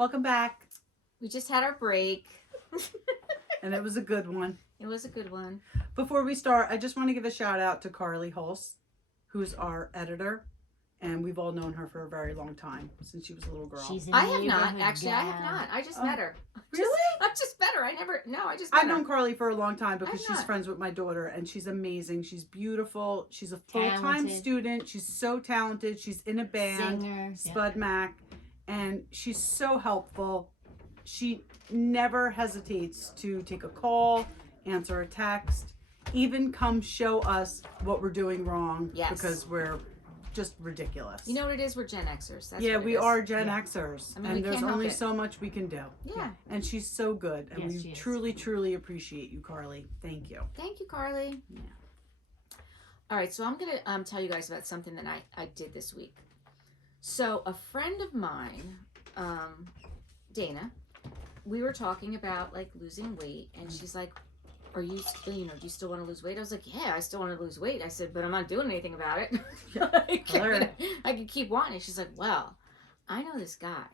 Welcome back. We just had our break. And it was a good one. It was a good one. Before we start, I just want to give a shout out to Carly Hulse, who's our editor. And we've all known her for a very long time, since she was a little girl. She's I have not. Actually, I have not. I just met her. Really? I just met her. I just met I've her. known Carly for a long time because I've she's not. friends with my daughter, and she's amazing. She's beautiful. She's a full-time Talented. student. She's so talented. She's in a band, Singer. Spud Mac, and she's so helpful. She never hesitates to take a call, answer a text, even come show us what we're doing wrong. Yes. Because we're just ridiculous. You know what it is? We're Gen Xers. That's yeah, what it we is. are Gen Xers, I mean, we and there's can't help only it. so much we can do. Yeah. And she's so good, and Yes, we she is. truly, truly appreciate you, Carly. Thank you. Thank you, Carly. Yeah. All right, so I'm going to tell you guys about something that I did this week. So a friend of mine, Dana, we were talking about like losing weight, and she's like, "Are you, do you still want to lose weight?" I was like, "Yeah, I still want to lose weight." I said, "But I'm not doing anything about it." I can keep wanting it. She's like, "Well, I know this guy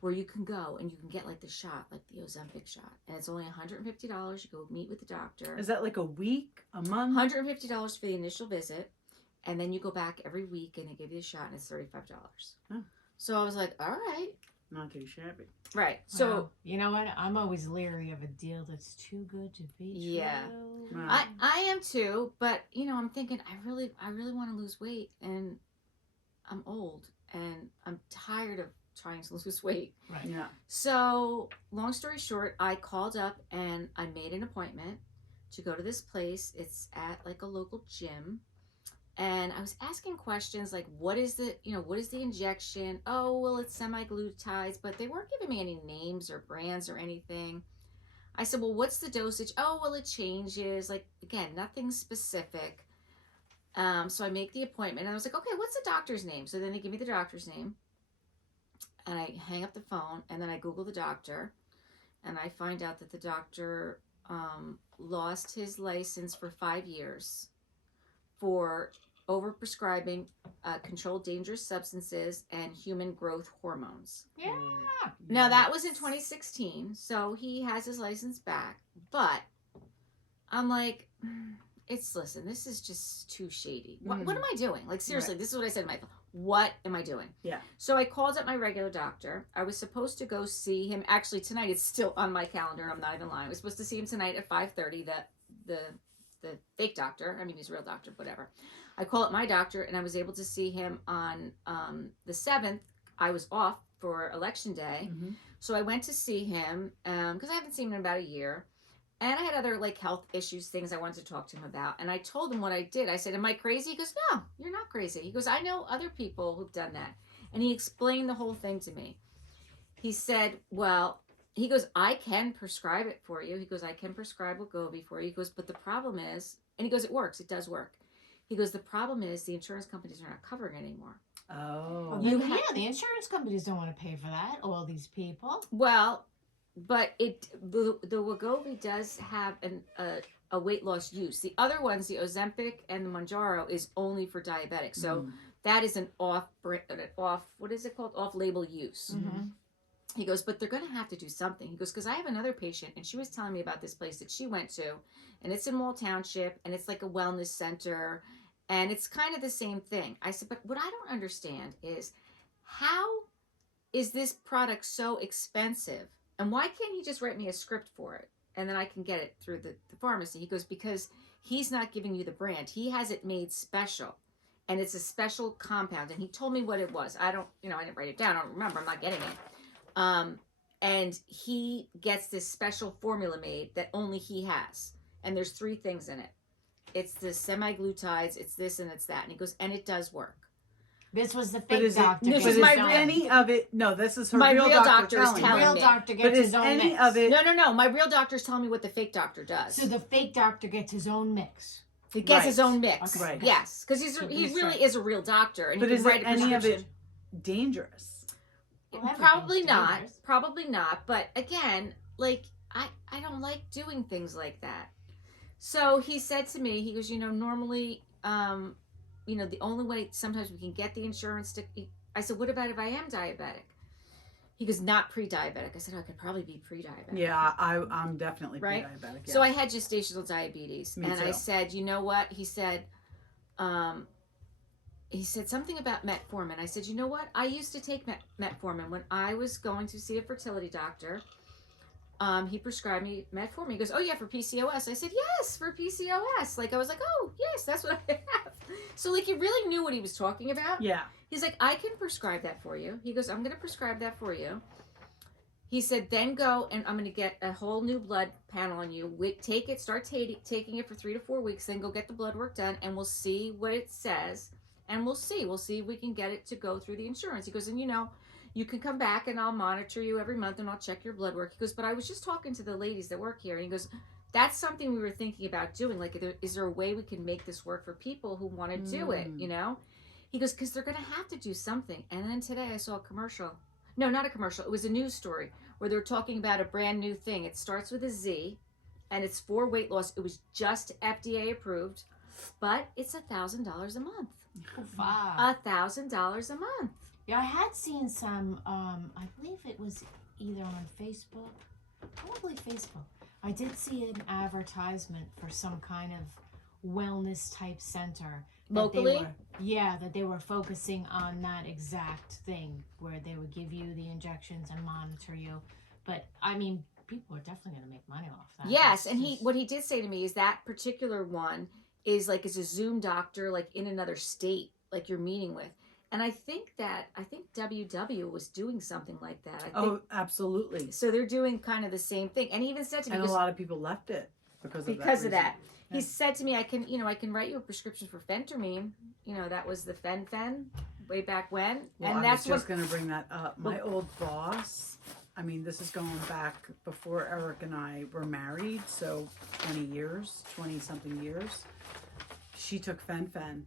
where you can go and you can get like the shot, like the Ozempic shot, and it's only $150. You go meet with the doctor. Is that like a week, a month? $150 for the initial visit, and then you go back every week and they give you a shot, and it's $35." Oh. So I was like, "All right." Not too shabby. Right. So Well, you know what? I'm always leery of a deal that's too good to be true. Yeah. Right. I am too, but I'm thinking I really want to lose weight, and I'm old and I'm tired of trying to lose weight. Right. Yeah. So long story short, I called up and I made an appointment to go to this place. It's at like a local gym. And I was asking questions like, what is the injection? Oh, well, it's semaglutides, but they weren't giving me any names or brands or anything. I said, well, what's the dosage? Oh, well, it changes. Like, again, nothing specific. So I make the appointment, and I was like, okay, what's the doctor's name? So then they give me the doctor's name, and I hang up the phone, and then I Google the doctor, and I find out that the doctor lost his license for 5 years for overprescribing controlled dangerous substances and human growth hormones. Yeah. Now that was in 2016, so he has his license back, but I'm like, listen, this is just too shady. What am I doing? Like, seriously, This is what I said to myself. What am I doing? Yeah. So I called up my regular doctor. I was supposed to go see him. Actually, tonight, it's still on my calendar. I'm not even lying. I was supposed to see him tonight at 5:30, the fake doctor. I mean, he's a real doctor, whatever. I call up my doctor, and I was able to see him on the 7th. I was off for election day. Mm-hmm. So I went to see him because I haven't seen him in about a year. And I had other like health issues, things I wanted to talk to him about. And I told him what I did. I said, am I crazy? He goes, no, you're not crazy. He goes, I know other people who've done that. And he explained the whole thing to me. He said, well, he goes, I can prescribe it for you. He goes, I can prescribe Wegovy for you. He goes, but the problem is, and he goes, it works. It does work. He goes, the problem is the insurance companies are not covering it anymore. Oh. Well, the insurance companies don't want to pay for that. All these people. Well, but the Wegovy does have a weight loss use. The other ones, the Ozempic and the Mounjaro, is only for diabetics. So that is an what is it called? Off-label use. Mm-hmm. He goes, but they're going to have to do something. He goes, because I have another patient, and she was telling me about this place that she went to, and it's in Mall Township, and it's like a wellness center, and it's kind of the same thing. I said, but what I don't understand is, how is this product so expensive? And why can't he just write me a script for it, and then I can get it through the pharmacy? He goes, because he's not giving you the brand. He has it made special, and it's a special compound. And he told me what it was. I didn't write it down. I don't remember. I'm not getting it. And he gets this special formula made that only he has. And there's 3 things in it. It's the semaglutides, it's this, and it's that. And he goes, and it does work. This was the But fake is doctor. this but is is my any of it? No, this is her My real real doctor doctor is telling The telling you. real me. doctor But gets is his own any mix. of it? No. My real doctor's telling me what the fake doctor does. So the fake doctor gets his own mix. He gets his Right. own mix. Okay. Right. Yes, because he He's really right. is a real doctor, and But he is can write it a any of prescription. it dangerous? Well, everything's Probably not. dangerous. Probably not. But again, like I don't like doing things like that. So he said to me, he goes, normally, the only way sometimes we can get the insurance to. I said, what about if I am diabetic? He goes, not pre-diabetic. I said, I could probably be pre-diabetic. Yeah, I'm definitely Right? pre-diabetic. Yeah. So I had gestational diabetes. Me and I too. said, you know what? He said something about metformin. I said, you know what? I used to take metformin when I was going to see a fertility doctor. He prescribed me metformin. He goes, oh yeah, for PCOS. I said, yes, for PCOS. Like, I was like, oh yes, that's what I have. So like, he really knew what he was talking about. Yeah. He's like, I can prescribe that for you. He goes, I'm going to prescribe that for you. He said, then go and I'm going to get a whole new blood panel on you. Take it, start taking it for 3 to 4 weeks, then go get the blood work done, and we'll see what it says. And we'll see if we can get it to go through the insurance. He goes, and you can come back and I'll monitor you every month and I'll check your blood work. He goes, but I was just talking to the ladies that work here. And he goes, that's something we were thinking about doing. Like, is there a way we can make this work for people who want to do it, He goes, because they're going to have to do something. And then today I saw a commercial. No, not a commercial. It was a news story where they're talking about a brand new thing. It starts with a Z and it's for weight loss. It was just FDA approved, but it's $1,000 a month. Wow. $1,000 a month. Yeah, I had seen some, I believe it was either on Facebook, probably Facebook. I did see an advertisement for some kind of wellness type center. Locally? That they were focusing on that exact thing where they would give you the injections and monitor you. But, I mean, people are definitely going to make money off that. Yes, and what he did say to me is that particular one is a Zoom doctor, like in another state, like you're meeting with. And I think WW was doing something like that. Absolutely. So they're doing kind of the same thing. And he even said to me, and a lot of people left it because of that. Yeah. He Yeah. said to me, I can write you a prescription for phentermine. That was the fen way back when. Well, and that's just going to bring that up. My old boss, I mean, this is going back before Eric and I were married, so 20 something years. She took fen,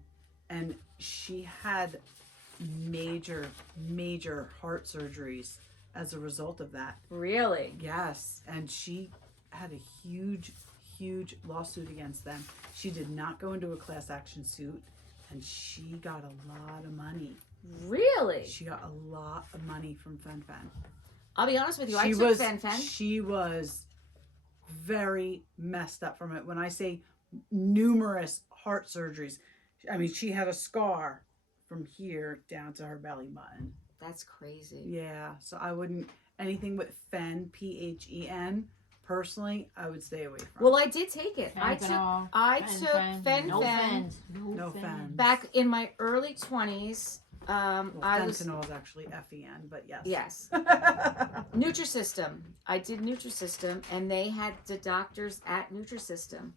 and she had major heart surgeries as a result of that. Really? Yes, and she had a huge lawsuit against them. She did not go into a class action suit, and she got a lot of money. Really? She got a lot of money from fen. I'll be honest with you, I took fen. She was very messed up from it. When I say numerous heart surgeries, I mean, she had a scar from here down to her belly button. That's crazy. Yeah, so I wouldn't, anything with fen, PHEN, personally, I would stay away from. Well, I did take it. Fentanyl, I took fen. No fen. Back in my early 20s. Fentanyl is actually FEN, but yes. Yes. Nutrisystem. I did Nutrisystem, and they had the doctors at Nutrisystem,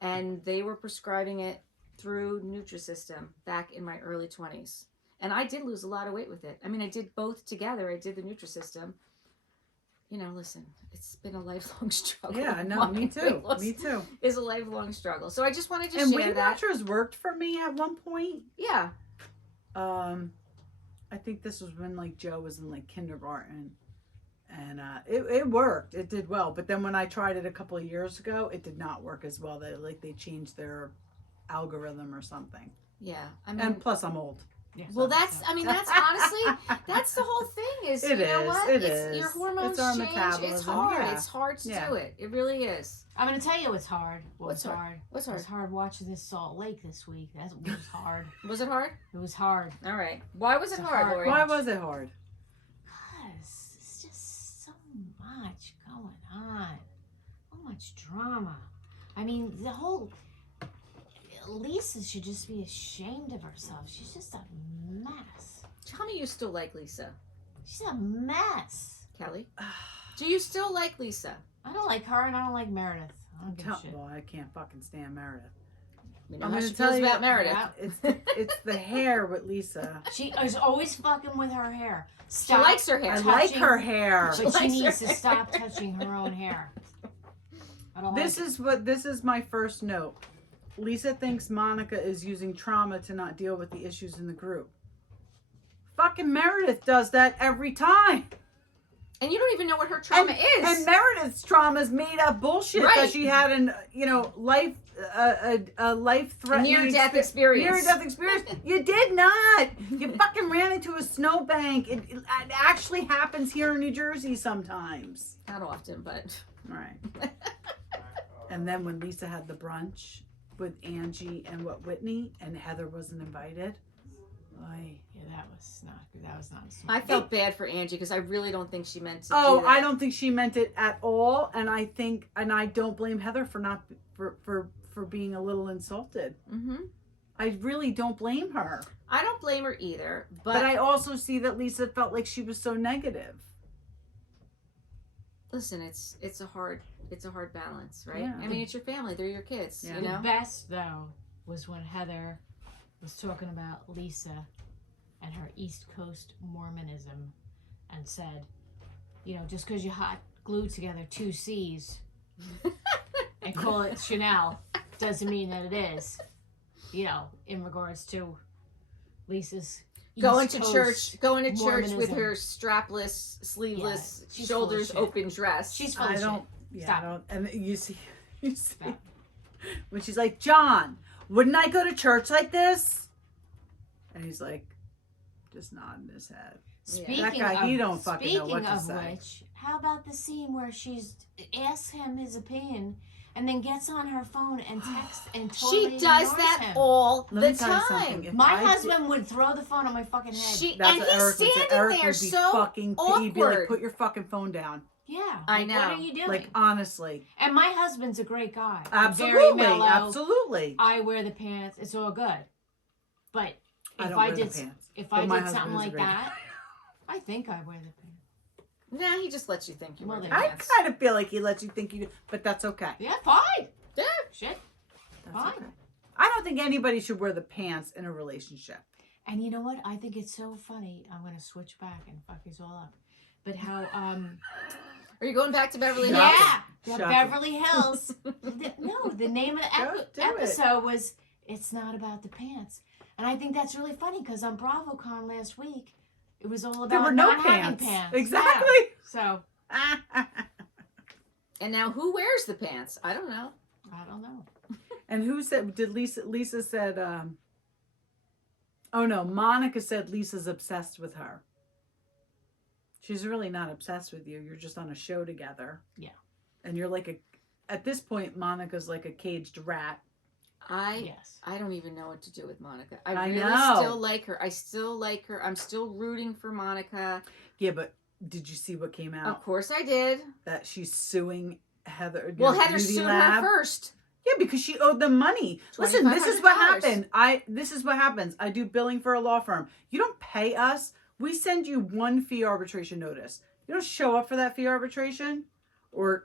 and they were prescribing it through Nutrisystem back in my early 20s. And I did lose a lot of weight with it. I mean, I did both together. I did the Nutrisystem. Listen, it's been a lifelong struggle. Yeah, no, me too. Me too. It's a lifelong struggle. So I just wanted to and share Weight that. Watchers worked for me at one point. Yeah. I think this was when Joe was in kindergarten, and it worked. It did well. But then when I tried it a couple of years ago, it did not work as well. They changed their algorithm or something. Yeah, I mean, and plus I'm old. Yeah, well, that's honestly, that's the whole thing. Is it you know is, what? it it's is. Your hormones it's our change. metabolism. It's hard. Yeah. It's hard to do it. It really is. I'm going to tell you what's hard. What's hard? What's hard? It was hard watching this Salt Lake this week. That was hard. Was it hard? It was hard. All right. Why was it hard, Lori? Why was it hard? Because it's just so much going on. So much drama. I mean, the whole... Lisa should just be ashamed of herself. She's just a mess. Tell me you still like Lisa. She's a mess. Kelly? Do you still like Lisa? I don't like her and I don't like Meredith. I don't give a shit. Well, I can't fucking stand Meredith. We know how she feels about Meredith. Yeah. It's the hair with Lisa. She is always fucking with her hair. She likes her hair. I like her hair. But she needs to stop touching her own hair. I don't This is my first note. Lisa thinks Monica is using trauma to not deal with the issues in the group. Fucking Meredith does that every time. And you don't even know what her trauma is. And Meredith's trauma is made up bullshit that she had an a life-threatening near-death experience. Near-death experience. You did not. You fucking ran into a snowbank. It actually happens here in New Jersey sometimes. Not often, but Right. And then when Lisa had the brunch with Angie and Whitney, and Heather wasn't invited. Yeah, that was not good. That was not smart. I felt bad for Angie because I really don't think she meant to do that. I don't think she meant it at all, and I don't blame Heather for not for being a little insulted. Mm-hmm. I really don't blame her. I don't blame her either, But I also see that Lisa felt like she was so negative. listen, it's a hard balance, right? Yeah. I mean, it's your family; they're your kids. Yeah. You know. The best though was when Heather was talking about Lisa and her East Coast Mormonism, and said, you know, just because you hot glued together two C's and call it Chanel doesn't mean that it is. You know, in regards to Lisa's Going East to Coast church with Mormonism. her strapless, sleeveless, she's full of shoulders shit. open dress. She's full I of shit. don't. Yeah, Stop. I don't. And you see Stop. when she's like, John, wouldn't I go to church like this? And he's like, just nodding his head. Speaking That guy, of, he don't fucking know what speaking to of say. which, how about the scene where she's asks him his opinion and then gets on her phone and texts and totally She does ignores that him. all Let the me tell you something. time. If My I did- husband would throw the phone on my fucking head. That's And what he's Eric would say. standing Eric there would be so fucking. He'd be like, awkward. put your fucking phone down. Yeah, I like, know. What are you doing? Like honestly, and my husband's a great guy. absolutely, Very mellow. absolutely. I wear the pants. It's all good. But I if don't I wear did, the pants. if But I my did husband something is a like great that, I think I wear the pants. Nah, he just lets you think you Well, wear then, the I pants. kind of feel like he lets you think you do, but that's okay. Yeah, fine. Yeah. Shit. That's Fine. okay. I don't think anybody should wear the pants in a relationship. And you know what? I think it's so funny. I'm gonna switch back and fuck this all up. But how Are you going back to Beverly Hills? yeah, the Shocking. Beverly Hills. The name of the Don't do it. episode was "It's Not About the Pants," and I think that's really funny because on BravoCon last week, it was all There about were no not having pants. pants. Exactly. Yeah. So And now who wears the pants? I don't know. I don't know. And who said? Did Lisa said? Oh no, Monica said Lisa's obsessed with her. She's really not obsessed with you. You're just on a show together. Yeah. And you're like at this point, Monica's like a caged rat. Yes. I don't even know what to do with Monica. I I really know. still like her. I still like her. I'm still rooting for Monica. Yeah, but did you see what came out? Of course I did. That she's suing Heather. Well, Heather Beauty sued Lab. her first. Yeah, because she owed them money. Listen, this is what $2,500. happened. This is what happens. I do billing for a law firm. You don't pay us. We send you one fee arbitration notice. You don't show up for that fee arbitration or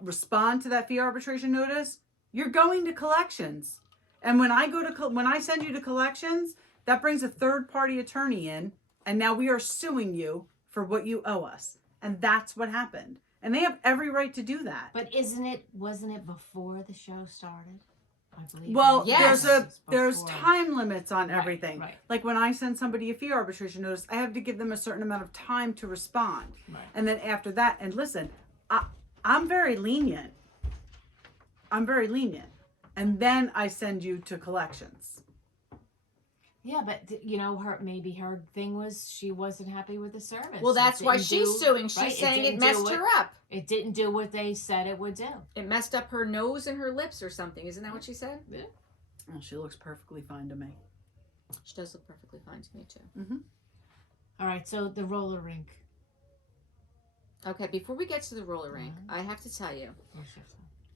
respond to that fee arbitration notice. You're going to collections. And when I send you to collections, that brings a third party attorney in, and now we are suing you for what you owe us. And that's what happened. And they have every right to do that. But wasn't it before the show started? I believe. Well, Yes. there's Before. time limits on Right, everything. right. Like when I send somebody a fee arbitration notice, I have to give them a certain amount of time to respond. Right. And then after that, and listen, I'm very lenient. And then I send you to collections. Yeah, but you know, her thing was she wasn't happy with the service. Well, that's It why didn't she's do- suing. She's right, saying it didn't do messed what- her up. It didn't do what they said it would do. It messed up her nose and her lips or something. Isn't that what she said? Well, she looks perfectly fine to me. She does look perfectly fine to me too. Mm-hmm. All right, so the roller rink. Okay, before we get to the roller rink, I have to tell you,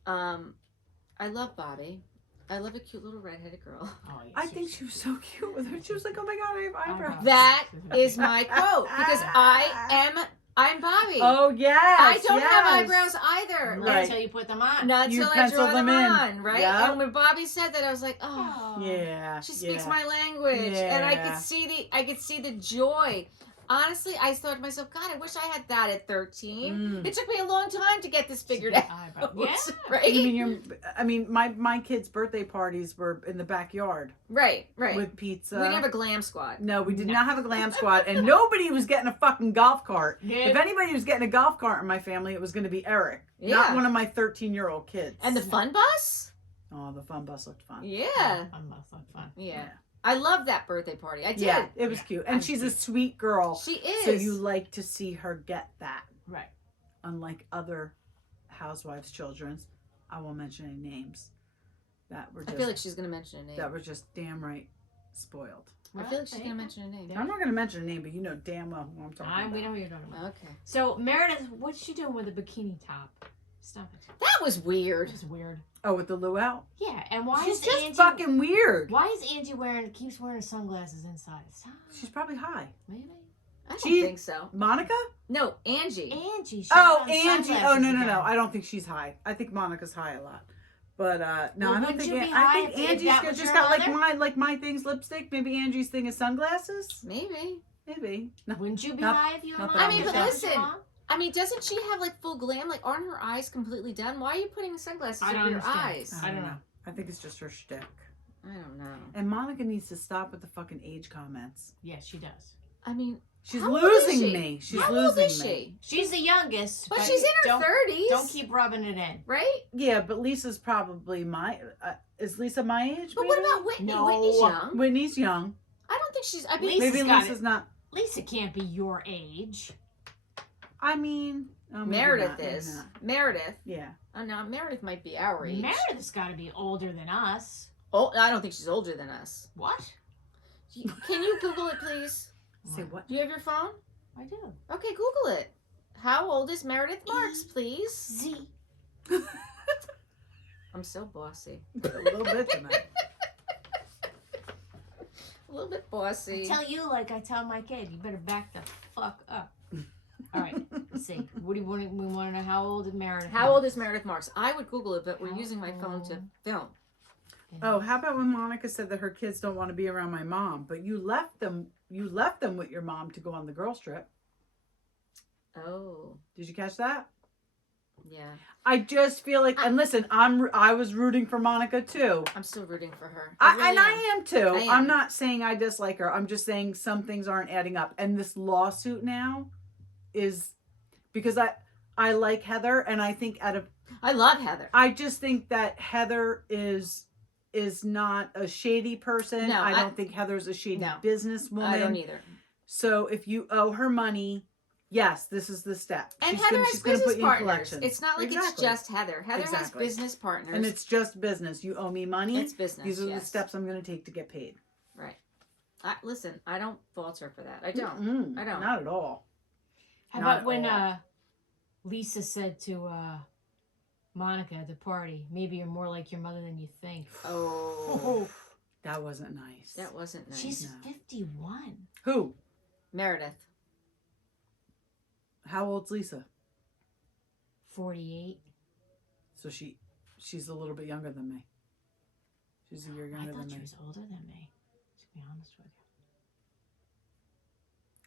I love Bobbie. I love a cute little redheaded girl. Oh, yes, I think she was so cute with her. She was like, "Oh my god, I have eyebrows." That is my quote because I'm Bobbie. Oh yes. I don't yes. have eyebrows either. Not Right. until you put them on. Not You until I pencil draw them them in. on, right? Yep. And when Bobbie said that, I was like, oh, Yeah. she speaks yeah. my language, and I Yeah. could see the joy. honestly, I thought to myself, God, I wish I had that at 13. Mm. It took me a long time to get this figured out. Yeah. Right? My kids' birthday parties were in the backyard Right. with pizza. We didn't have a glam squad. No, we did not have a glam squad, and nobody was getting a fucking golf cart. Yeah. If anybody was getting a golf cart in my family, it was going to be Eric, not one of my 13-year-old kids. And the fun bus? Oh, the fun bus looked fun. Yeah. Fun. Yeah. I love that birthday party. I did. Yeah, it was cute. And she's a sweet girl. She is. So you like to see her get that. Right. Unlike other housewives' children's, I won't mention any names, that were just, I feel like she's going to mention a name. that were just damn right spoiled. I feel like she's going to mention a name. I'm not going to mention a name, but you know damn well who I'm talking about. We know what you're talking about. Okay. So, Meredith, what's she doing with a bikini top? Stop it. That was weird. That was weird. Oh, with the luau? Yeah, and why She's is just Angie... fucking weird. Why is Angie keeps wearing sunglasses inside? Stop. She's probably high. Maybe. I don't She- think so. Monica? No, Angie. Angie. She Oh, put on Angie. Oh, sunglasses no. again. I don't think she's high. I think Monica's high a lot. But no, Well, I don't wouldn't think. you be I high think if Angie's that was just your got mother? like my thing's lipstick. Maybe Angie's thing is sunglasses. Maybe. Maybe. No. Wouldn't you be Not- high if you were not mom? that I mean, but If that was your listen, mom? I mean, doesn't she have like full glam? Like, aren't her eyes completely done? Why are you putting sunglasses I don't over your understand. eyes? I don't know. I think it's just her shtick. I don't know. And Monica needs to stop with the fucking age comments. Yes, she does. I mean, She's how old is losing she? me. She's How losing old is me. she? She's the youngest, But she's in her don't- 30s. Don't keep rubbing it in. Right? Yeah, but Lisa's probably is Lisa my age? But what maybe? about Whitney? No. Whitney's young. Whitney's young. I don't think she's. I mean, Lisa's Maybe got Lisa's it. not. Lisa can't be your age. I mean, maybe Meredith not, maybe is. not. Meredith. Yeah. Oh, no, Meredith might be our age. Meredith's got to be older than us. Oh, I don't think she's older than us. What? Can you Google it, please? Say what? Do you have your phone? I do. Okay, Google it. How old is Meredith Marks, please? Z. I'm so bossy. A little bit tonight. A little bit I bossy. tell you like I tell my kid, you better back the fuck up. All right, let's see. What do you want? We want to know how old is Meredith? How old is Meredith Marks? I would Google it, but we're using my phone to film. Oh, how about when Monica said that her kids don't want to be around my mom, but you left them with your mom to go on the girls trip. Oh, Did you catch that? yeah. I just feel like, and listen, I was rooting for Monica too. I'm still rooting for her. I am too. I am. I'm not saying I dislike her. I'm just saying some things aren't adding up. And this lawsuit now is because I like Heather, and I think I love Heather. I just think that Heather is not a shady person. No, I don't think Heather's a shady No. businesswoman. I don't either. So if you owe her money, yes, this is the step. And She's Heather gonna- has she's gonna business put you in partners. collections. It's not like Exactly. it's just Heather. Heather has Exactly. business partners. And it's just business. You owe me money. It's business. These are the yes. steps I'm going to take to get paid. Right. Listen, I don't fault her for that. I don't. Mm-mm, I don't. Not at all. How Not about when all. Lisa said to Monica at the party, maybe you're more like your mother than you think. Oh, That wasn't nice. that wasn't nice. She's No. 51. Who? Meredith. How old's Lisa? 48. So she's a little bit younger than me. She's a year I younger thought than she me. was older than me, to be honest with you.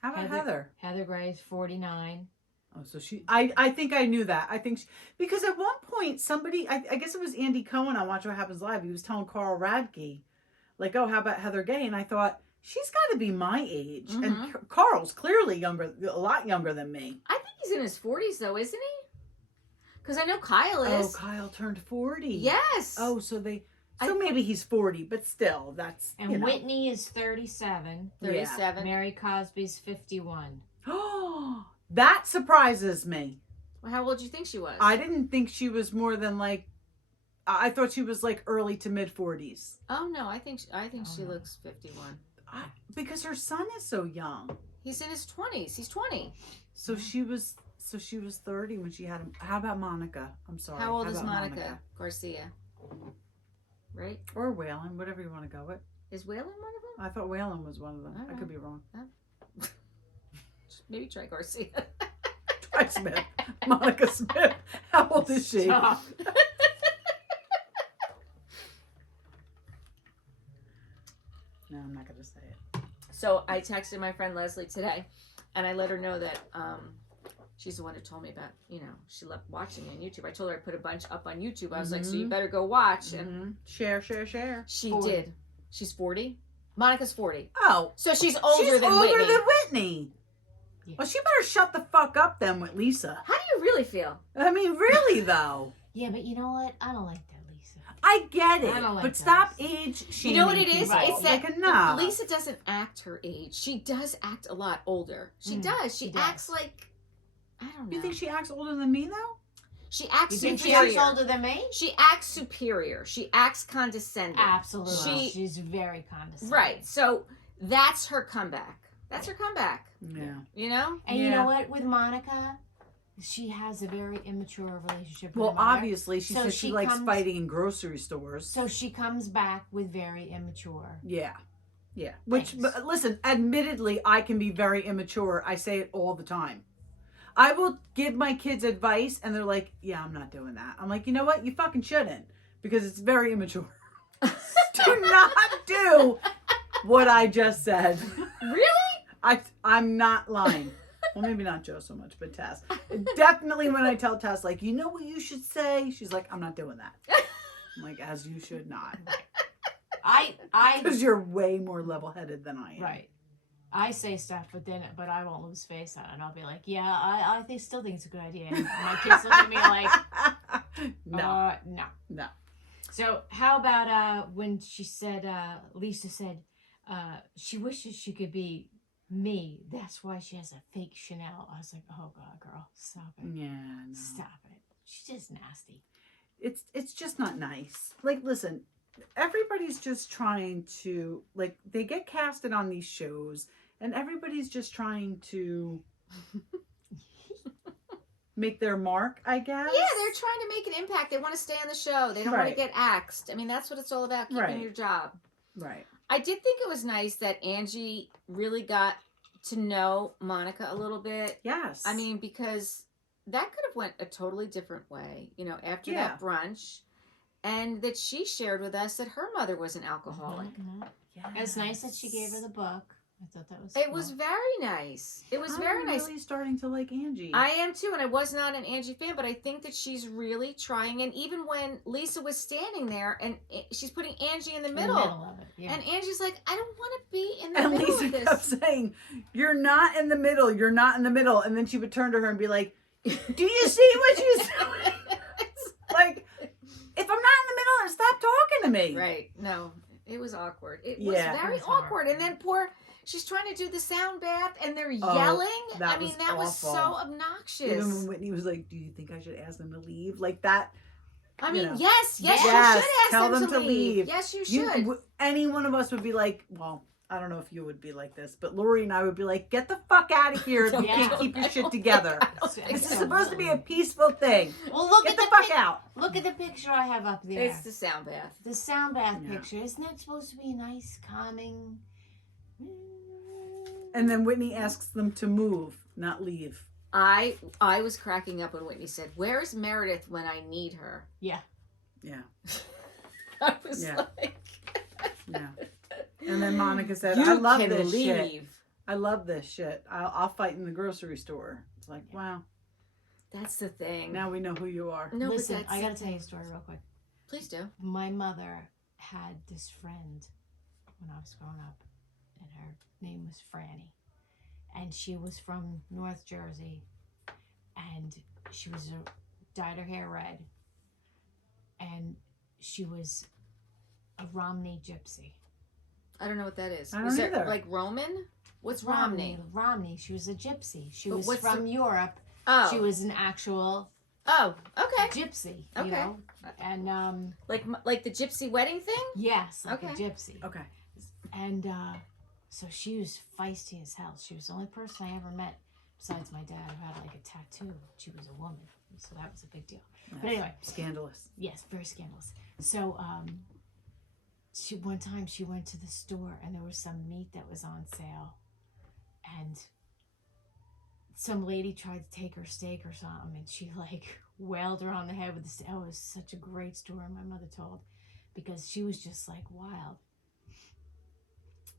How about Heather? Heather Gray's 49. Oh, so I think I knew that. I think because at one point somebody, I guess it was Andy Cohen on Watch What Happens Live. He was telling Carl Radke, like, oh, how about Heather Gay? And I thought, she's got to be my age. Mhm. And Carl's clearly younger, a lot younger than me. I think he's in his 40s though, isn't he? Because I know Kyle Oh, is. Kyle turned 40. Yes. Oh, so maybe he's 40, but still, that's, And you know. Whitney is 37. 37. Mary Cosby's 51. Oh, that surprises me. Well, how old do you think she was? I didn't think she was more than like, I thought she was like early to mid 40s. Oh no, I think she no. looks 51. Because her son is so young. He's in his 20s. He's 20. So she was 30 when she had him. How about Monica? I'm sorry. How old is about Monica Garcia? Right? Or Waylon, whatever you want to go with. Is Waylon one of them? I thought Waylon was one of them. I Alright. could be wrong. Maybe try Garcia. Try Smith. Monica Smith. How old is she? Stop. No, I'm not going to say it. So I texted my friend Leslie today, And I let her know that she's the one who told me about, she loved watching on YouTube. I told her I put a bunch up on YouTube. I was like, so you better go watch. And share. she 40. did. She's 40. Monica's 40. Oh. So she's older than older Whitney. than Whitney. Yeah. Well, she better shut the fuck up then with Lisa. How do you really feel? I mean, really though. Yeah, but you know what? I don't like that Lisa. I get it, I don't like but that. stop age shaming. You know what it is? people. It's that like enough. Lisa doesn't act her age. She does act a lot older. She does. She she does. acts like, I don't know. You think she acts older than me though? She acts You think superior. she's older than me? She acts superior. She acts condescending. Absolutely. She's very condescending. Right. So that's her comeback. That's her comeback. Yeah. You know? And you know what? With Monica, she has a very immature relationship with Well, her mother. obviously, she So said she she likes comes- fighting in grocery stores. So she comes back with very immature. Yeah. Yeah. Which, Thanks. but listen, admittedly, I can be very immature. I say it all the time. I will give my kids advice and they're like, yeah, I'm not doing that. I'm like, you know what? You fucking shouldn't because it's very immature. Do not do what I just said. Really? I'm not lying. Well, maybe not Joe so much, but Tess. Definitely when I tell Tess, like, you know what you should say? She's like, I'm not doing that. I'm like, as you should not. I Because you're way more level-headed than I am. right. I say stuff, but I won't lose face on it. I'll be like, yeah, I still think it's a good idea. And my kids look at me like, No. no. So how about when she said, Lisa said, she wishes she could be me. That's why she has a fake Chanel. I was like, oh God, girl, stop it. Yeah, no. Stop it. She's just nasty. It's just not nice. Like, listen, everybody's just trying to, like, they get casted on these shows and everybody's just trying to make their mark, I guess. Yeah, they're trying to make an impact. They want to stay on the show. They don't want to Right. get axed. I mean, that's what it's all about, keeping Right. your job. Right. I did think it was nice that Angie really got to know Monica a little bit. Yes. I mean, because that could have went a totally different way, after Yeah. that brunch. And that she shared with us that her mother was an alcoholic. yes. It's nice that she gave her the book. I thought that was It cool. was very nice. It was very I'm nice. really starting to like Angie. I am too, and I was not an Angie fan, but I think that she's really trying. And even when Lisa was standing there, and she's putting Angie in the In middle, the middle of it. Yeah. and Angie's like, I don't want to be in the And middle Lisa of this. kept saying, you're not in the middle. You're not in the middle. And then she would turn to her and be like, do you see what she's doing? Like, if I'm not in the middle, stop talking to me. Right? No, it was awkward. It was Yeah. very It was hard. awkward. And then she's trying to do the sound bath, and they're Oh, yelling. that I mean, was that was awful. so obnoxious. Even when Whitney was like, do you think I should ask them to leave? Like that. I mean, know. yes, Yes, you should ask tell them them to to leave. leave. Yes, you should. Any one of us would be like, well, I don't know if you would be like this, but Lori and I would be like, get the fuck out of here if you Yeah. can't keep your shit together. This is So supposed to be a peaceful thing. Well, look Get at the the fuck out. Look at the picture I have up there. It's the sound bath. The sound bath Yeah. picture. Isn't that supposed to be nice, calming? And then Whitney asks them to move, not leave. I was cracking up when Whitney said, "Where's Meredith when I need her?" Yeah. Yeah. I was Yeah. like, Yeah. And then Monica said, "You I love can this shit. leave." I love this shit. I'll fight in the grocery store. It's like, wow. That's the thing. Now we know who you are. No, Listen, but that's I the gotta tell you a thing. story real quick. Please do. My mother had this friend when I was growing up, and her name was Franny. And she was from North Jersey, and she was dyed her hair red, and she was a Romney gypsy. I don't know what that is. I don't Is it either. like Roman? What's Romney? Romney. She was a gypsy. She But was what's from Europe. Oh. She was an actual Oh, okay. gypsy. Okay. You know, and Like the gypsy wedding thing? yes, like Okay. a gypsy. Okay. And so she was feisty as hell. She was the only person I ever met besides my dad who had like a tattoo. She was a woman, so that was a big deal. But anyway, Scandalous. yes, very scandalous. So one time she went to the store and there was some meat that was on sale, and some lady tried to take her steak or something, and she like wailed her on the head with the steak. Oh, it was such a great story, my mother told, because she was just like wild.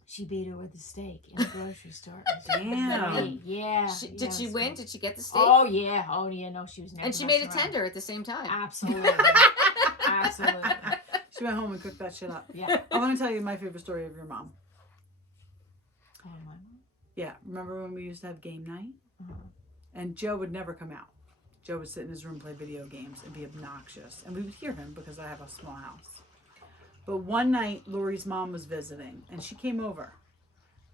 She beat her with the steak in the grocery store. Damn. Great. Yeah. Did she win? Did she get the steak? Oh yeah. Oh yeah. No, she was never. And she made it messing around. tender at the same time. Absolutely. Absolutely. She went home and cooked that shit up. Yeah. I want to tell you my favorite story of your mom. Oh my. Yeah, remember when we used to have game night? Uh-huh. And Joe would never come out. Joe would sit in his room, play video games, and be obnoxious. And we would hear him because I have a small house. But one night, Lori's mom was visiting, and she came over.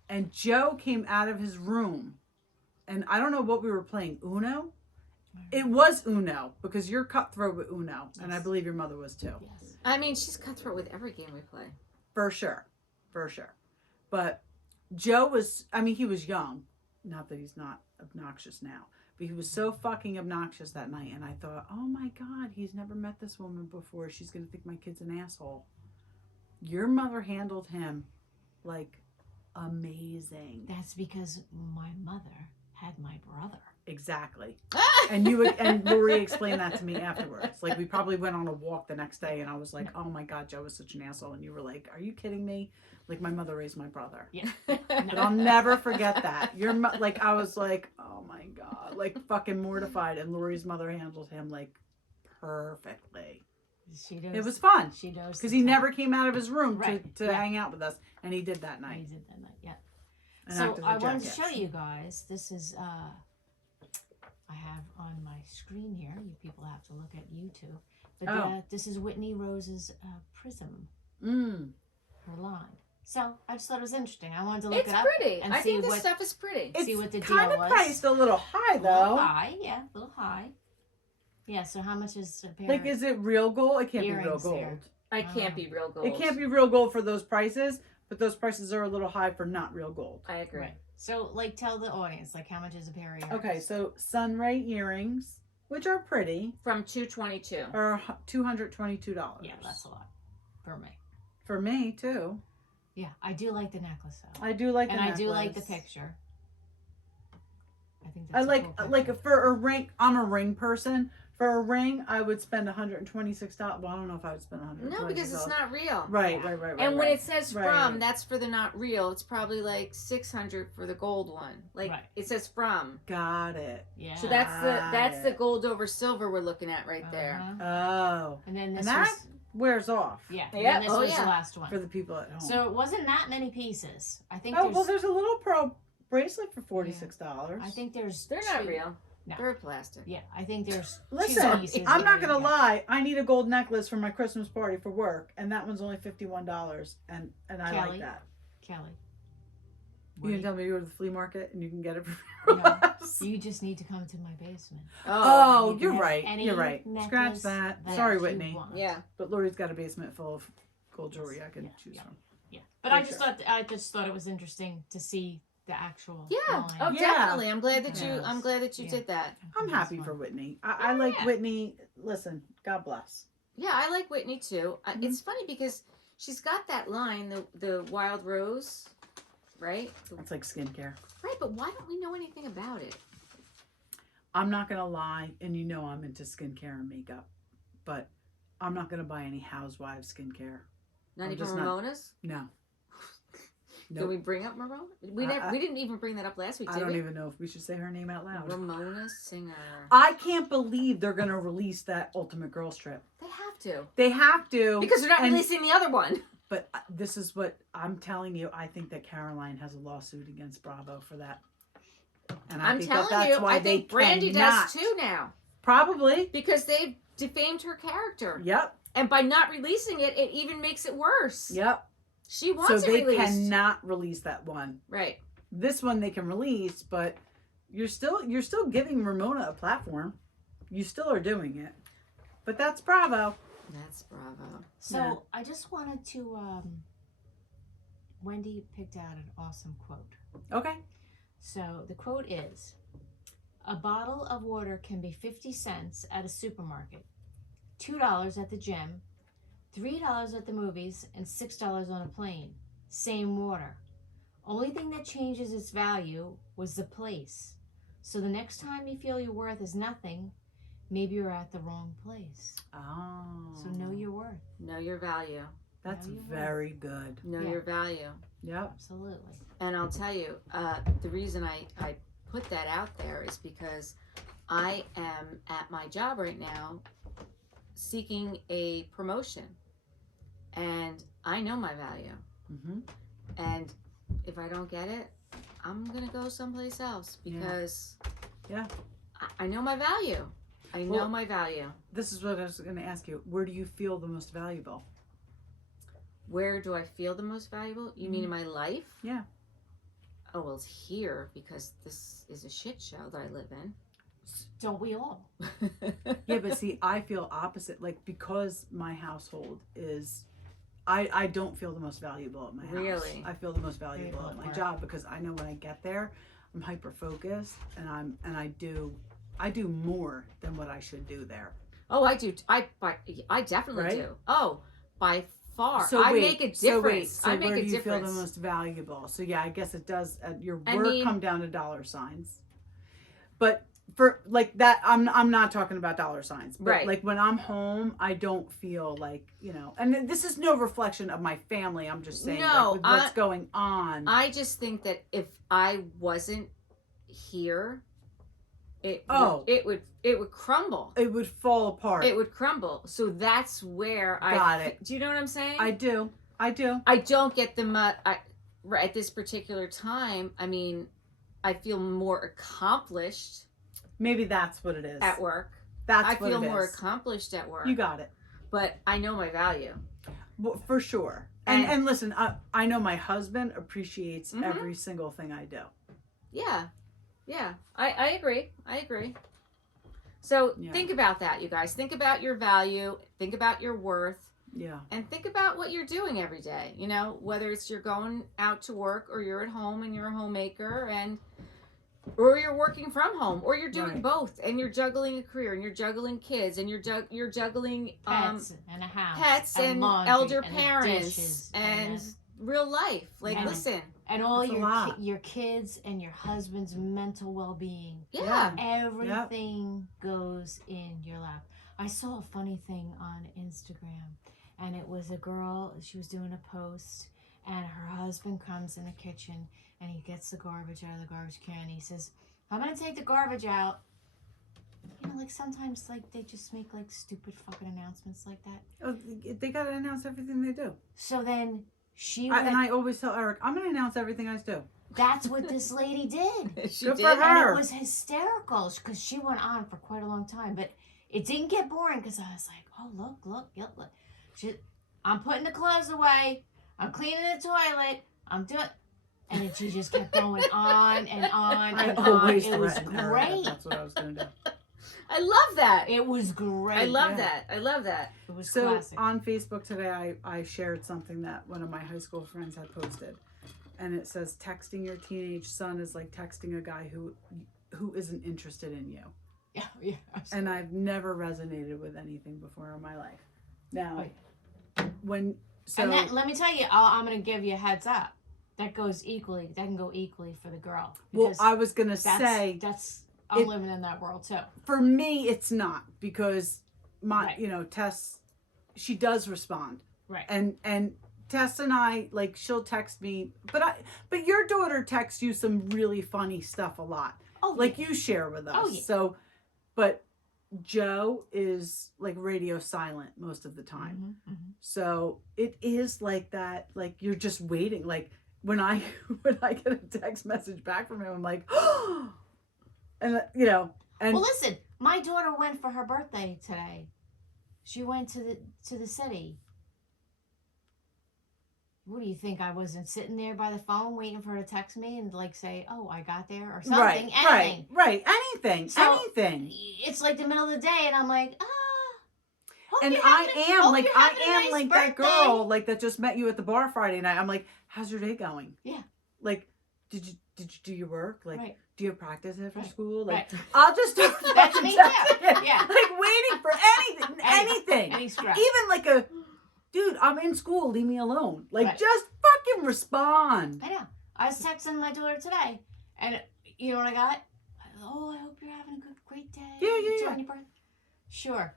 And Joe came out of his room. And I don't know what we were playing. Uno? It was Uno, because you're cutthroat with Uno. Yes. And I believe your mother was too. Yes. I mean, she's cutthroat with every game we play. For sure. For sure. But Joe was, I mean, he was young. Not that he's not obnoxious now. But he was so fucking obnoxious that night. And I thought, oh my God, he's never met this woman before. She's going to think my kid's an asshole. Your mother handled him like amazing. That's because my mother had my brother. Exactly. And you would, and Lori explained that to me afterwards. Like, we probably went on a walk the next day, and I was like, oh my God, Joe was such an asshole. And you were like, are you kidding me? Like, my mother raised my brother. Yeah. But I'll never forget that. Like, I was like, oh my God, like fucking mortified. And Lori's mother handled him like perfectly. She knows. It was fun. She knows. Because he never came out of his room Right. to Yeah. hang out with us. And he did that night. He did that night. Yeah. And So acted I a wanted to jackass. show you guys. This is I have on my screen here. You people have to look at YouTube. But this is Whitney Rose's Prism, her line. So I just thought it was interesting. I wanted to look It's it up. pretty. and I see think this what- stuff is pretty. It's see what the kind deal of was. priced a little high, A though. little high, yeah, a little high. Yeah. So how much is a pair? Like, is it real gold? It can't be real Earrings gold. here. I can't be real gold. It can't be real gold for those prices, but those prices are a little high for not real gold. I agree. Right. So like, tell the audience like how much is a pair of earrings? Okay, so sunray earrings, which are pretty, From 222. are $222. Yeah, that's a lot for me. For me too. Yeah, I do like the necklace though. I do like and the I do like the necklace. picture. I think I that's like a cool picture. for a ring. I'm a ring person. For a ring, I would spend $126. Well, I don't know if I would spend $126. No, because it's not real. Right. And when it says Right. from, that's for the not real. It's probably like 600 for the gold one. Like Right. it says from. Got it. Yeah. So that's the it. gold over silver we're looking at right there. Uh-huh. Oh, And then this and that was wears off. yeah. Yep. And then this Oh, was yeah. the last one. For the people at home. So it wasn't that many pieces. I think oh there's well, there's a little pearl bracelet for $46. I think there's They're not two- real. No. They're plastic. Yeah, I think there's Listen, two pieces. I'm not there gonna you go. lie. I need a gold necklace for my Christmas party for work, and that one's only $51, and I Kelly, like that. Kelly. You can tell me you go to the flea market and you can get it for No. less. You just need to come to my basement. Oh, You can you're have right. any You're right. Scratch necklace that. that Sorry, you Whitney. want. Yeah. But Lori's got a basement full of gold jewelry I can Yeah, choose yeah. from. Yeah, but For I just thought it was interesting to see the actual. Yeah. line. Oh, Yeah. definitely. I'm glad that Yes. I'm glad that you Yeah. did that. I'm That's happy for fun. Whitney. I like Yeah. Whitney. Listen, God bless. Yeah, I like Whitney too. Mhm. It's funny because she's got that line, the wild rose, right? It's like skincare. Right, but why don't we know anything about it? I'm not gonna lie, and you know I'm into skincare and makeup, but I'm not gonna buy any housewives skincare. Not I'm even just not- Ramona's? No. Did we bring up Ramona? We didn't even bring that up last week, I did don't we? even know if we should say her name out loud. Ramona Singer. I can't believe they're gonna release that Ultimate Girls Trip. They have to. They have to. Because they're not and- releasing the other one. But this is what I'm telling you. I think that Caroline has a lawsuit against Bravo for that. And I I'm think telling that that's you, why I think they Brandy cannot. does too now. Probably. Because they've defamed her character. Yep. And by not releasing it, it even makes it worse. Yep. She So wants it they released. cannot release that one. Right. This one they can release, but you're still giving Ramona a platform. You still are doing it. But that's Bravo. That's Bravo. So Yeah. I just wanted to. Wendy picked out an awesome quote. Okay. So the quote is, "A bottle of water can be 50 cents at a supermarket, $2 at the gym, $3 at the movies, and $6 on a plane. Same water. Only thing that changes its value was the place. So the next time you feel your worth is nothing, maybe you're at the wrong place. Oh. So know your worth." Know your value. That's Know your very good. Know Yeah. your value. Yep. Absolutely. And I'll tell you, the reason I put that out there is because I am at my job right now seeking a promotion. And I know my value. Mm-hmm. And if I don't get it, I'm going to go someplace else because Yeah. I know my value. I know Well, my value. This is what I was going to ask you. Where do you feel the most valuable? Where do I feel the most valuable? You mean in my life? Yeah. Oh, well, it's here because this is a shit show that I live in. Don't we all? Yeah, but see, I feel opposite. Like, because my household is, I don't feel the most valuable at my house. Really? I feel the most valuable Very at my good. job because I know when I get there, I'm hyper focused and I do more than what I should do there. Oh, I do. I definitely Right? do. Oh, by far. So I wait, make a so wait, difference. so I make where a do you feel difference. the most valuable? So yeah, I guess it does at your I work mean- come down to dollar signs. But for like that, I'm not talking about dollar signs. But Right. like when I'm home, I don't feel like, and this is no reflection of my family. I'm just saying No, like, with what's going on. I just think that if I wasn't here, it would crumble. It would fall apart. It would crumble. So that's where I Got it. Do you know what I'm saying? I do. I don't get the right at this particular time. I mean, I feel more accomplished Maybe that's what it is. at work. That's I what feel it more is. accomplished at work. You got it. But I know my value. Well, for sure. And- And listen, I know my husband appreciates Mhm. every single thing I do. Yeah. I agree. So Yeah. think about that, you guys. Think about your value. Think about your worth. Yeah. And think about what you're doing every day. You know, whether it's you're going out to work or you're at home and you're a homemaker or you're working from home or you're doing Right. both and you're juggling a career and you're juggling kids and you're juggling Pets and a house. pets and laundry elder and the parents dishes and real life. Like, And- listen. and all It's a lot. your kids and your husband's mental well-being. Yeah. Everything goes in your lap. I saw a funny thing on Instagram, and it was a girl. She was doing a post, and her husband comes in the kitchen, and he gets the garbage out of the garbage can. And he says, "I'm gonna take the garbage out." You know, like sometimes, like they just make like stupid fucking announcements like that. Oh, they got to announce everything they do. So then she And went, I always tell Eric, I'm going to announce everything I do. that's what this lady did. She Good did. for her. And Her. it was hysterical because she went on for quite a long time, but it didn't get boring because I was like, "Oh, look. I'm putting the clothes away. I'm cleaning the toilet. I'm doing," and then she just kept going on and on I and always on. It was threaten her that great. that's what I was going to do. I love that. It was great. I love Yeah. that. I love that. It was So classic. on Facebook today, I shared something that one of my high school friends had posted. And it says, texting your teenage son is like texting a guy who isn't interested in you. Yeah. And I've never resonated with anything before in my life. Now, Right. so and let me tell you, I'm going to give you a heads up. That goes equally. That can go equally for the girl. well, because I was gonna say that's I'm it- living in that world too. for me it's not because my Right. Tess, she does respond, Right. and Tess and I, like, she'll text me, but your daughter texts you some really funny stuff a lot, Oh, like you share with us. Oh, yeah. So, but Joe is like radio silent most of the time. Mhm. So it is like that, like you're just waiting. Like when I get a text message back from him, I'm like, oh, and and Well, listen, my daughter went for her birthday today. She went to the city. What do you think? I wasn't sitting there by the phone waiting for her to text me and like say, "Oh, I got there" or something. Anything. right, anything, So- anything. It's like the middle of the day, and I'm like, hope And you're I having a- am hope like you're I having a am nice like that birthday." girl like that just met you at the bar Friday night. I'm like, how's your day going? Yeah. Like, did you do your work? Like, Right. do you have practice after Right. school? Like, Right. I'll just do That's me too. Yeah. Like waiting for anything. Any scrap. Even like dude, I'm in school, leave me alone. Like, Right. just fucking respond. I know. I was texting my daughter today, and you know what I got? "Oh, I hope you're having a great day. Yeah, It's yeah. on your birthday." Sure.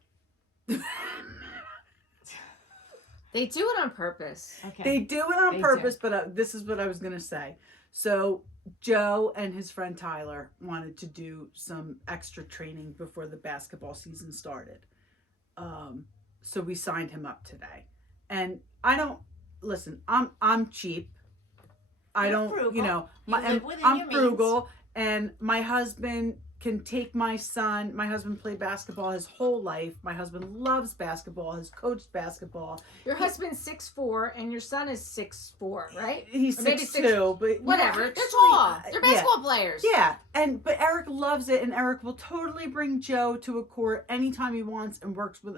They do it on purpose. Okay. They do it on They purpose, but this is what I was going to say. So Joe and his friend Tyler wanted to do some extra training before the basketball season started. So we signed him up today. And I don't, listen, I'm cheap. I You're don't, frugal. you know, You live within I'm your frugal, and my husband can take my son. My husband played basketball his whole life. My husband loves basketball, has coached basketball. Your husband's 6'4" and your son is 6'4", right? He's Or maybe 6'2", but Whatever. yeah, They're actually, tall. They're basketball players. Yeah, but Eric loves it, and Eric will totally bring Joe to a court anytime he wants and works with.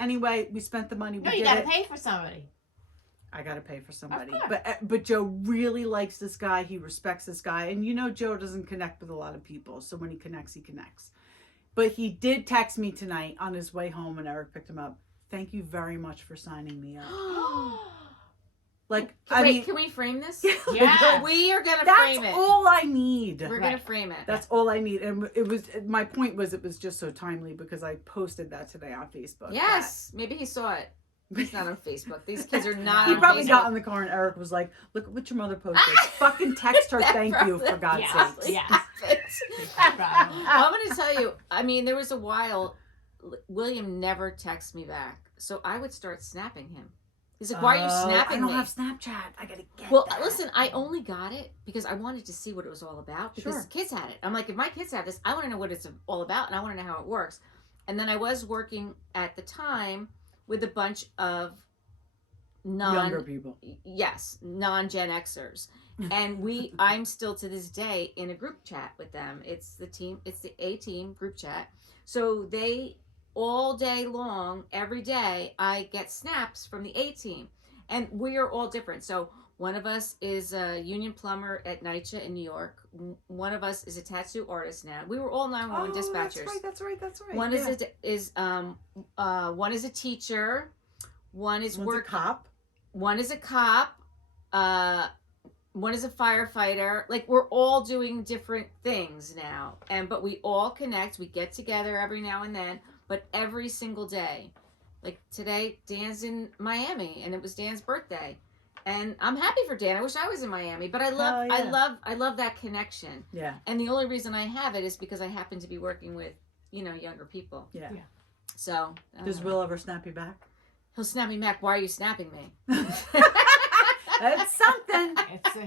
Anyway, we spent the money. No, We you did gotta it. pay for somebody. I gotta pay for somebody, course. but Joe really likes this guy. He respects this guy, and you know Joe doesn't connect with a lot of people, so when he connects, he connects. But he did text me tonight on his way home, and Eric picked him up. Thank you very much for signing me up. Like, Can we frame this? Yeah. We are gonna that's frame it. all I need. We're gonna frame it. That's all I need, and it was my point was it was just so timely because I posted that today on Facebook. Yes, maybe he saw it. He's not on Facebook. These kids are not He on probably Facebook. got in the car and Eric was like, "Look at what your mother posted. Fucking text her, thank you for God's Yeah. sake." Yeah. Well, I'm going to tell you, I mean, there was a while, William never texts me back. So I would start snapping him. He's like, why are you snapping I don't me? have Snapchat. I gotta get Well, that. listen, I only got it because I wanted to see what it was all about because Sure. kids had it. I'm like, if my kids have this, I want to know what it's all about and I want to know how it works. And then I was working at the time with a bunch of Younger people. non-Gen Xers. And I'm still to this day in a group chat with them. It's the A team group chat. So they all day long, every day, I get snaps from the A team. And we are all different. So one of us is a union plumber at NYCHA in New York. One of us is a tattoo artist now. We were all 911 dispatchers. That's right. One one is a teacher. One's a cop. One is a cop. One is a firefighter. Like we're all doing different things now, but we all connect. We get together every now and then, but every single day. Like today, Dan's in Miami, and it was Dan's birthday, and I'm happy for Dan. I wish I was in Miami, but I love that connection. Yeah. And the only reason I have it is because I happen to be working with younger people. Yeah. So Does Will ever snap you back? He'll snap me back. Why are you snapping me? That's something.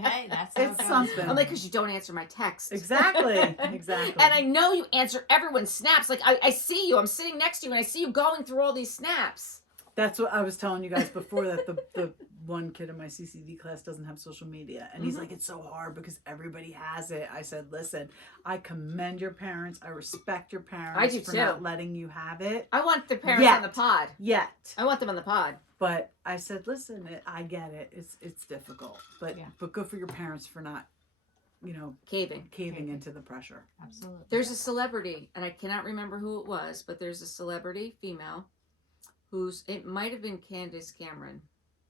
Hey, that's It's something. I'm like, because you don't answer my text. Exactly. And I know you answer everyone's snaps. Like, I see you. I'm sitting next to you, and I see you going through all these snaps. That's what I was telling you guys before, that the one kid in my CCD class doesn't have social media. And he's like, it's so hard because everybody has it. I said, listen, I commend your parents. I respect your parents I do for too. not letting you have it. I want the parents Yet. on the pod. Yet. I want them on the pod. But I said, listen, I get it. It's difficult. But good for your parents for not, Caving into the pressure. Absolutely. There's a celebrity, and I cannot remember who it was, but there's a celebrity female it might have been Candace Cameron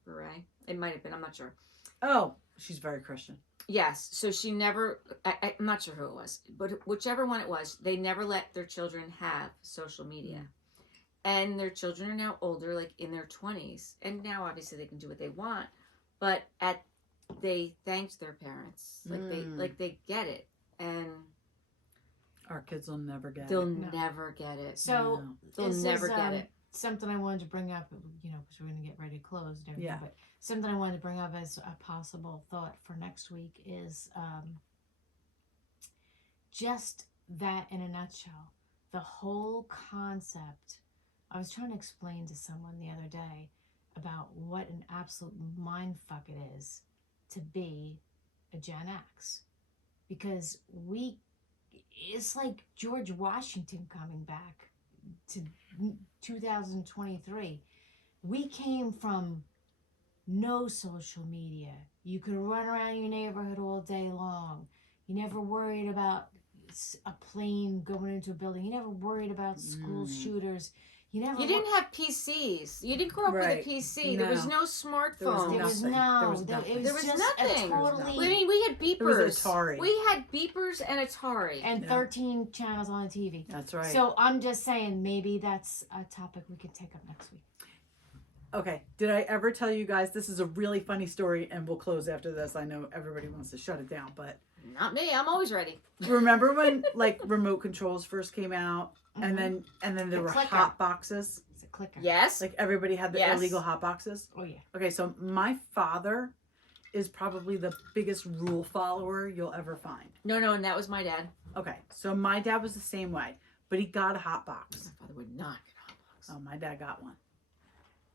Bure. It might have been, I'm not sure. Oh, she's very Christian. Yes. So she never, I'm not sure who it was, but whichever one it was, they never let their children have social media. And their children are now older, like in their 20s. And now obviously they can do what they want. But they thanked their parents. Like they get it. And Our kids will never get they'll it. never get it. So They'll this never is, get it. Something I wanted to bring up, because we're going to get ready to close and everything, but something I wanted to bring up as a possible thought for next week is just that in a nutshell. The whole concept, I was trying to explain to someone the other day about what an absolute mindfuck it is to be a Gen X. Because it's like George Washington coming back to 2023. We came from no social media. You could run around your neighborhood all day long. You never worried about a plane going into a building. You never worried about school shooters. You didn't have PCs. You didn't grow up with a PC. There was no smartphones. There was nothing. There was nothing. Totally. I mean, we had beepers. It was Atari. We had beepers and Atari. And 13 channels on the TV. That's right. So I'm just saying, maybe that's a topic we could take up next week. Okay, did I ever tell you guys, this is a really funny story, and we'll close after this. I know everybody wants to shut it down, but Not me. I'm always ready. remember when like remote controls first came out, and then there The were clicker. hot boxes? It's a clicker. Yes. Like everybody had the Yes. illegal hot boxes. Oh yeah. Okay, so my father is probably the biggest rule follower you'll ever find. No, and that was my dad. Okay, so my dad was the same way, but he got a hot box. My father would not get hot box. Oh, my dad got one.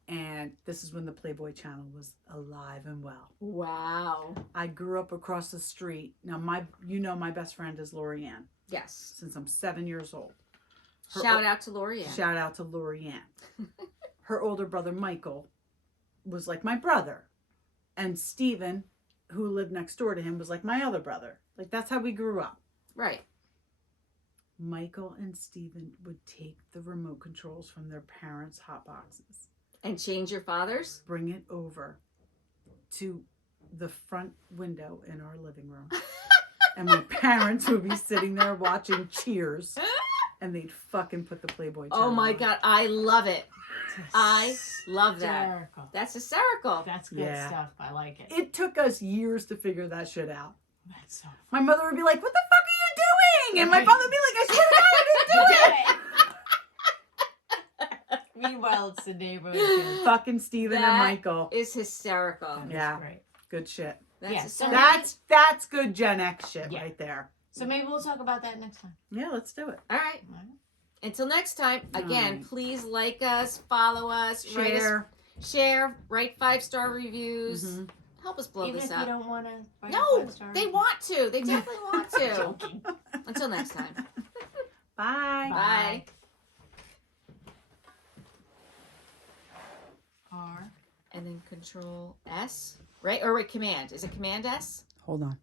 And this is when the Playboy Channel was alive and well. Wow. I grew up across the street. Now, my best friend is Lorianne Yes. since I'm 7 years old. Shout out to Lorianne. Shout out to Lorianne. Her older brother, Michael, was like my brother. And Steven, who lived next door to him, was like my other brother. Like, that's how we grew up. Right. Michael and Steven would take the remote controls from their parents' hot boxes, And change your father's? bring it over to the front window in our living room. And my parents would be sitting there watching Cheers, and they'd fucking put the Playboy Channel Oh my on. God. I love it. I love that. Hysterical. That's hysterical. That's good Yeah. stuff. I like it. It took us years to figure that shit out. That's so My mother would be like, "What the fuck are you doing?" And my father would be like, "I swear to God, I didn't do it." Meanwhile, it's the neighborhood kids. Fucking Steven and That Michael. is hysterical. That is Yeah. great. Good shit. That's Yeah, hysterical. That's good Gen X shit Yeah. right there. So maybe we'll talk about that next time. Yeah, let's do it. All right. All right. Until next time, again, Alright. please like us, follow us, share, write 5-star reviews. Mhm. Help us blow Even this if you up. don't want to. No, they want to. They definitely want to. Joking. Until next time. Bye. Bye. R. And then Control S, right? Or wait, Command. Is it Command S? Hold on.